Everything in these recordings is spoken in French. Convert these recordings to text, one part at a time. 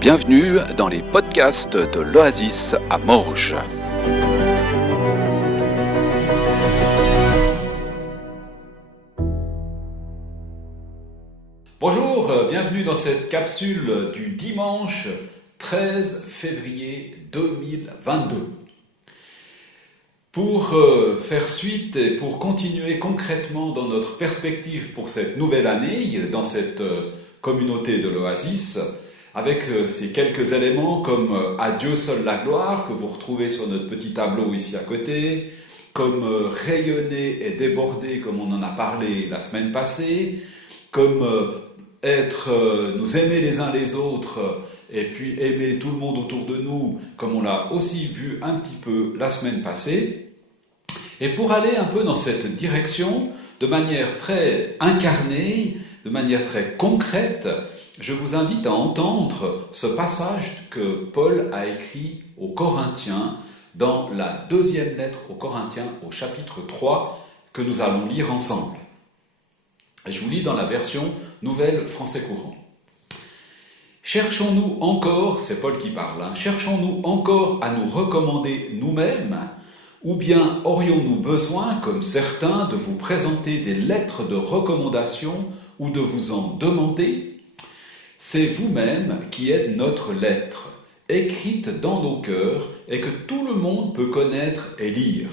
Bienvenue dans les podcasts de l'Oasis à Morges. Bonjour, bienvenue dans cette capsule du dimanche 13 février 2022. Pour faire suite et pour continuer concrètement dans notre perspective pour cette nouvelle année, dans cette communauté de l'Oasis, avec ces quelques éléments comme « À Dieu seul la gloire » que vous retrouvez sur notre petit tableau ici à côté, comme « Rayonner et déborder » comme on en a parlé la semaine passée, comme nous aimer les uns les autres et puis aimer tout le monde autour de nous comme on l'a aussi vu un petit peu la semaine passée. Et pour aller un peu dans cette direction, de manière très incarnée, de manière très concrète, je vous invite à entendre ce passage que Paul a écrit aux Corinthiens dans la deuxième lettre aux Corinthiens au chapitre 3 que nous allons lire ensemble. Je vous lis dans la version Nouvelle Français Courant. Cherchons-nous encore, c'est Paul qui parle, cherchons-nous encore à nous recommander nous-mêmes, ou bien aurions-nous besoin, comme certains, de vous présenter des lettres de recommandation ou de vous en demander ? C'est vous-même qui êtes notre lettre, écrite dans nos cœurs et que tout le monde peut connaître et lire.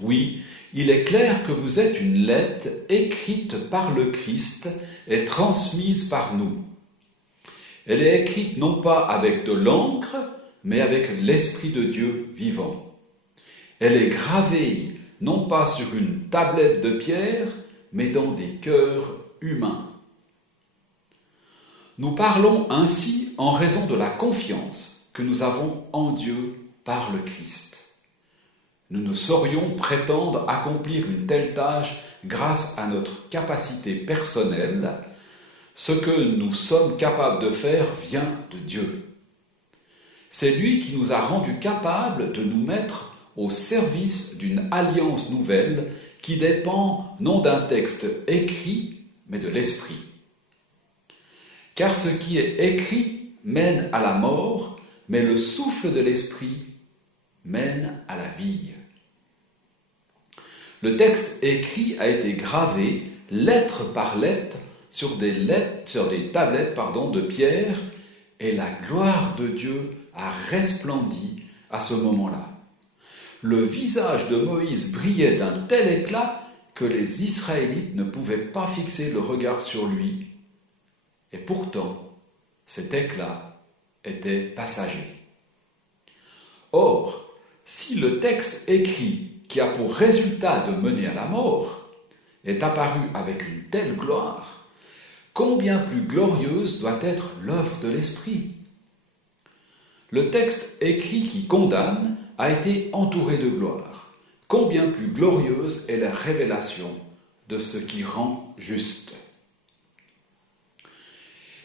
Oui, il est clair que vous êtes une lettre écrite par le Christ et transmise par nous. Elle est écrite non pas avec de l'encre, mais avec l'Esprit de Dieu vivant. Elle est gravée non pas sur une tablette de pierre, mais dans des cœurs humains. Nous parlons ainsi en raison de la confiance que nous avons en Dieu par le Christ. Nous ne saurions prétendre accomplir une telle tâche grâce à notre capacité personnelle. Ce que nous sommes capables de faire vient de Dieu. C'est lui qui nous a rendus capables de nous mettre au service d'une alliance nouvelle qui dépend non d'un texte écrit, mais de l'Esprit. Car ce qui est écrit mène à la mort, mais le souffle de l'Esprit mène à la vie. Le texte écrit a été gravé, lettre par lettre, sur des tablettes de pierre, et la gloire de Dieu a resplendi à ce moment-là. Le visage de Moïse brillait d'un tel éclat que les Israélites ne pouvaient pas fixer le regard sur lui. Et pourtant, cet éclat était passager. Or, si le texte écrit qui a pour résultat de mener à la mort est apparu avec une telle gloire, combien plus glorieuse doit être l'œuvre de l'Esprit ? Le texte écrit qui condamne a été entouré de gloire. Combien plus glorieuse est la révélation de ce qui rend juste.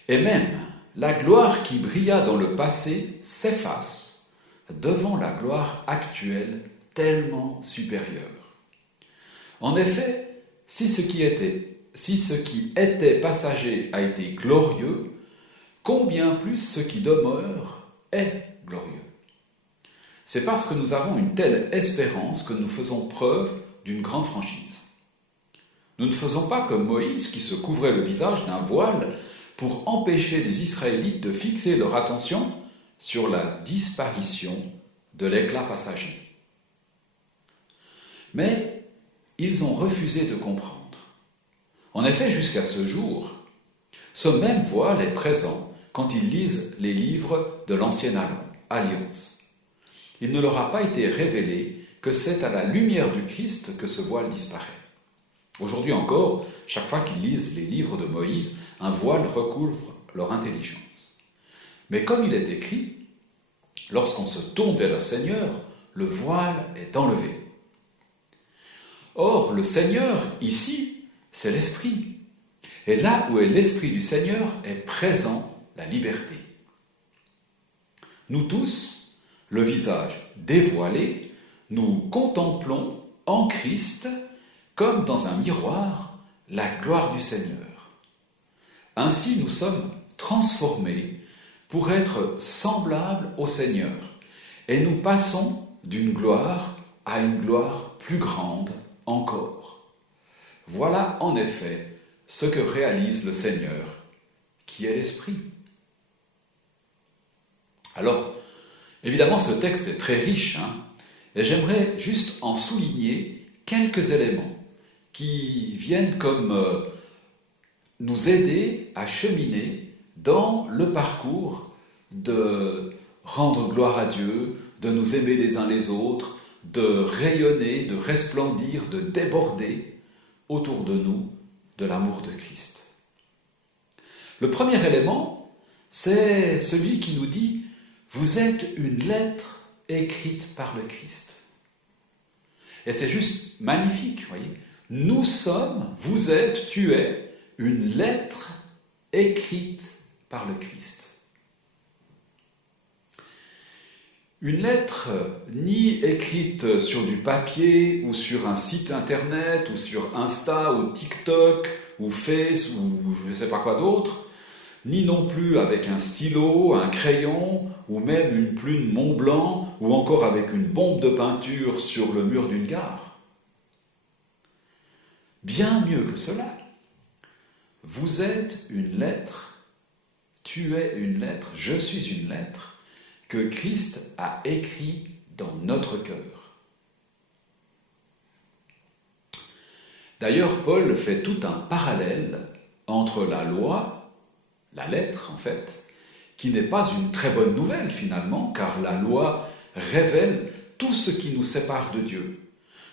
Et même, la gloire qui brilla dans le passé s'efface devant la gloire actuelle tellement supérieure. En effet, si ce qui était passager a été glorieux, combien plus ce qui demeure est glorieux. C'est parce que nous avons une telle espérance que nous faisons preuve d'une grande franchise. Nous ne faisons pas comme Moïse qui se couvrait le visage d'un voile pour empêcher les Israélites de fixer leur attention sur la disparition de l'éclat passager. Mais ils ont refusé de comprendre. En effet, jusqu'à ce jour, ce même voile est présent quand ils lisent les livres de l'Ancienne Alliance. Il ne leur a pas été révélé que c'est à la lumière du Christ que ce voile disparaît. Aujourd'hui encore, chaque fois qu'ils lisent les livres de Moïse, un voile recouvre leur intelligence. Mais comme il est écrit, lorsqu'on se tourne vers le Seigneur, le voile est enlevé. Or, le Seigneur, ici, c'est l'Esprit. Et là où est l'Esprit du Seigneur est présent la liberté. Nous tous, le visage dévoilé, nous contemplons en Christ, comme dans un miroir, la gloire du Seigneur. Ainsi, nous sommes transformés pour être semblables au Seigneur. Et nous passons d'une gloire à une gloire plus grande encore. Voilà en effet ce que réalise le Seigneur, qui est l'Esprit. Alors, évidemment, ce texte est très riche, et j'aimerais juste en souligner quelques éléments qui viennent comme nous aider à cheminer dans le parcours de rendre gloire à Dieu, de nous aimer les uns les autres, de rayonner, de resplendir, de déborder autour de nous de l'amour de Christ. Le premier élément, c'est celui qui nous dit « Vous êtes une lettre écrite par le Christ ». Et c'est juste magnifique, voyez. Nous sommes, vous êtes, tu es une lettre écrite par le Christ. Une lettre ni écrite sur du papier ou sur un site internet ou sur Insta ou TikTok ou Face ou je ne sais pas quoi d'autre, ni non plus avec un stylo, un crayon ou même une plume Mont-Blanc ou encore avec une bombe de peinture sur le mur d'une gare. Bien mieux que cela, vous êtes une lettre, tu es une lettre, je suis une lettre que Christ a écrit dans notre cœur. D'ailleurs, Paul fait tout un parallèle entre la loi, la lettre en fait, qui n'est pas une très bonne nouvelle finalement, car la loi révèle tout ce qui nous sépare de Dieu,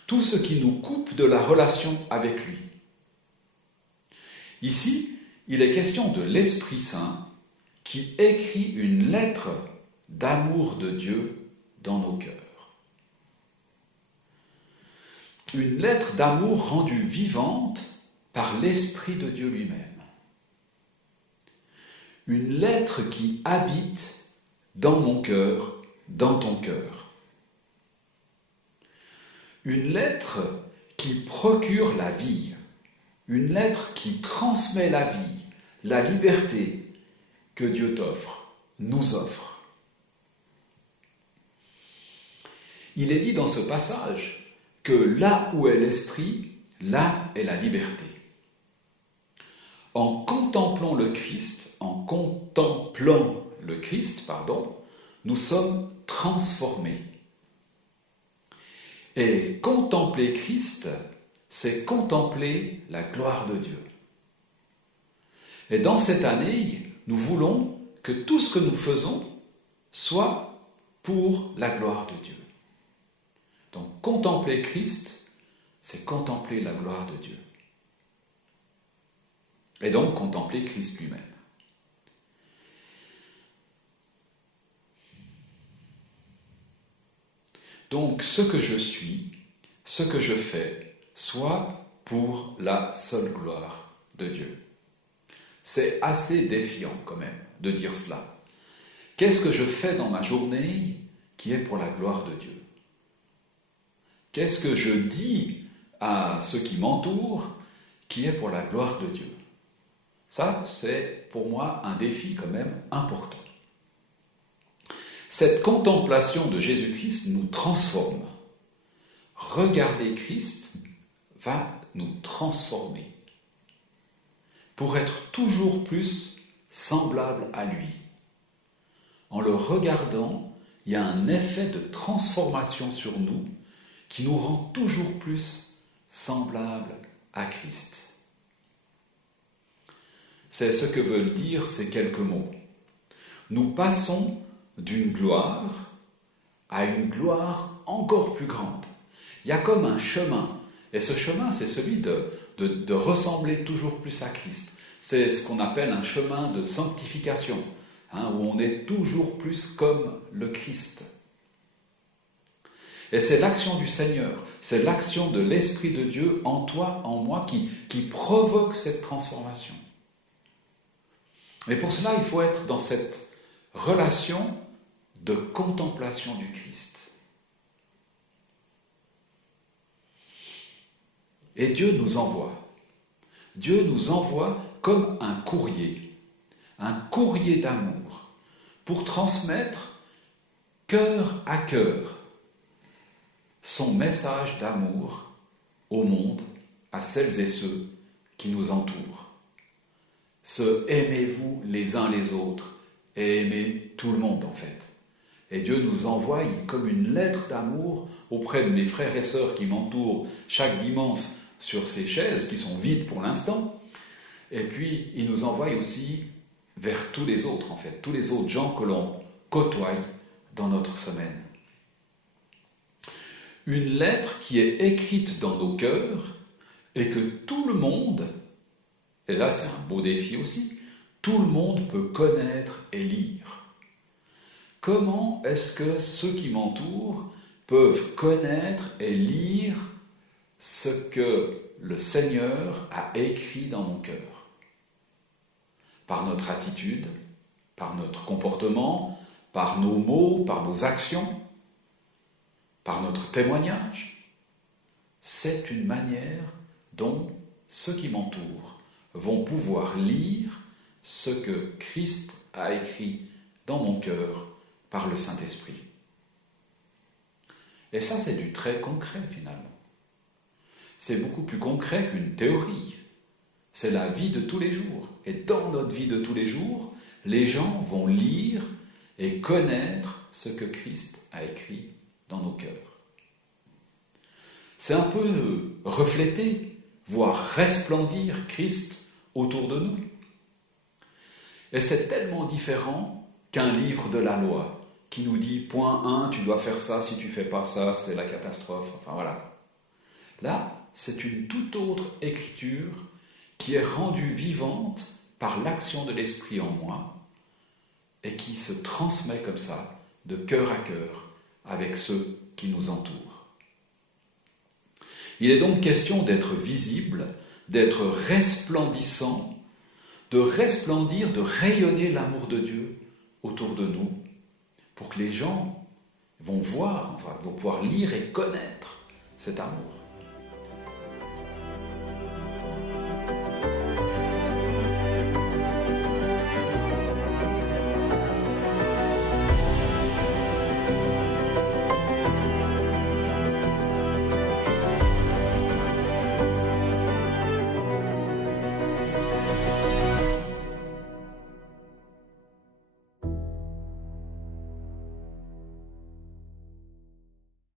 tout ce qui nous coupe de la relation avec lui. Ici, il est question de l'Esprit Saint qui écrit une lettre d'amour de Dieu dans nos cœurs. Une lettre d'amour rendue vivante par l'Esprit de Dieu lui-même. Une lettre qui habite dans mon cœur, dans ton cœur. Une lettre qui procure la vie. Une lettre qui transmet la vie, la liberté que Dieu t'offre, nous offre. Il est dit dans ce passage que là où est l'Esprit, là est la liberté. En contemplant le Christ, nous sommes transformés. Et contempler Christ, c'est contempler la gloire de Dieu. Et dans cette année, nous voulons que tout ce que nous faisons soit pour la gloire de Dieu. Donc, contempler Christ, c'est contempler la gloire de Dieu. Et donc, contempler Christ lui-même. Donc, ce que je suis, ce que je fais, soit pour la seule gloire de Dieu. C'est assez défiant, quand même, de dire cela. Qu'est-ce que je fais dans ma journée qui est pour la gloire de Dieu ? Qu'est-ce que je dis à ceux qui m'entourent qui est pour la gloire de Dieu? Ça, c'est pour moi un défi quand même important. Cette contemplation de Jésus-Christ nous transforme. Regarder Christ va nous transformer pour être toujours plus semblable à lui. En le regardant, il y a un effet de transformation sur nous qui nous rend toujours plus semblables à Christ. C'est ce que veulent dire ces quelques mots. Nous passons d'une gloire à une gloire encore plus grande. Il y a comme un chemin, et ce chemin, c'est celui de ressembler toujours plus à Christ. C'est ce qu'on appelle un chemin de sanctification, où on est toujours plus comme le Christ. Et c'est l'action du Seigneur, c'est l'action de l'Esprit de Dieu en toi, en moi, qui provoque cette transformation. Mais pour cela, il faut être dans cette relation de contemplation du Christ. Et Dieu nous envoie. Dieu nous envoie comme un courrier d'amour, pour transmettre cœur à cœur son message d'amour au monde, à celles et ceux qui nous entourent. Aimez-vous les uns les autres et aimez tout le monde en fait. Et Dieu nous envoie comme une lettre d'amour auprès de mes frères et sœurs qui m'entourent chaque dimanche sur ces chaises qui sont vides pour l'instant. Et puis il nous envoie aussi vers tous les autres en fait, tous les autres gens que l'on côtoie dans notre semaine. Une lettre qui est écrite dans nos cœurs et que tout le monde, et là c'est un beau défi aussi, tout le monde peut connaître et lire. Comment est-ce que ceux qui m'entourent peuvent connaître et lire ce que le Seigneur a écrit dans mon cœur? Par notre attitude, par notre comportement, par nos mots, par nos actions, par notre témoignage. C'est une manière dont ceux qui m'entourent vont pouvoir lire ce que Christ a écrit dans mon cœur par le Saint-Esprit. Et ça, c'est du très concret finalement. C'est beaucoup plus concret qu'une théorie. C'est la vie de tous les jours. Et dans notre vie de tous les jours, les gens vont lire et connaître ce que Christ a écrit dans nos cœurs. C'est un peu refléter, voire resplendir Christ autour de nous. Et c'est tellement différent qu'un livre de la loi qui nous dit point 1, tu dois faire ça, si tu ne fais pas ça, c'est la catastrophe. Enfin voilà. Là, c'est une toute autre écriture qui est rendue vivante par l'action de l'Esprit en moi et qui se transmet comme ça, de cœur à cœur, avec ceux qui nous entourent. Il est donc question d'être visible, d'être resplendissant, de resplendir, de rayonner l'amour de Dieu autour de nous, pour que les gens vont voir, vont pouvoir lire et connaître cet amour.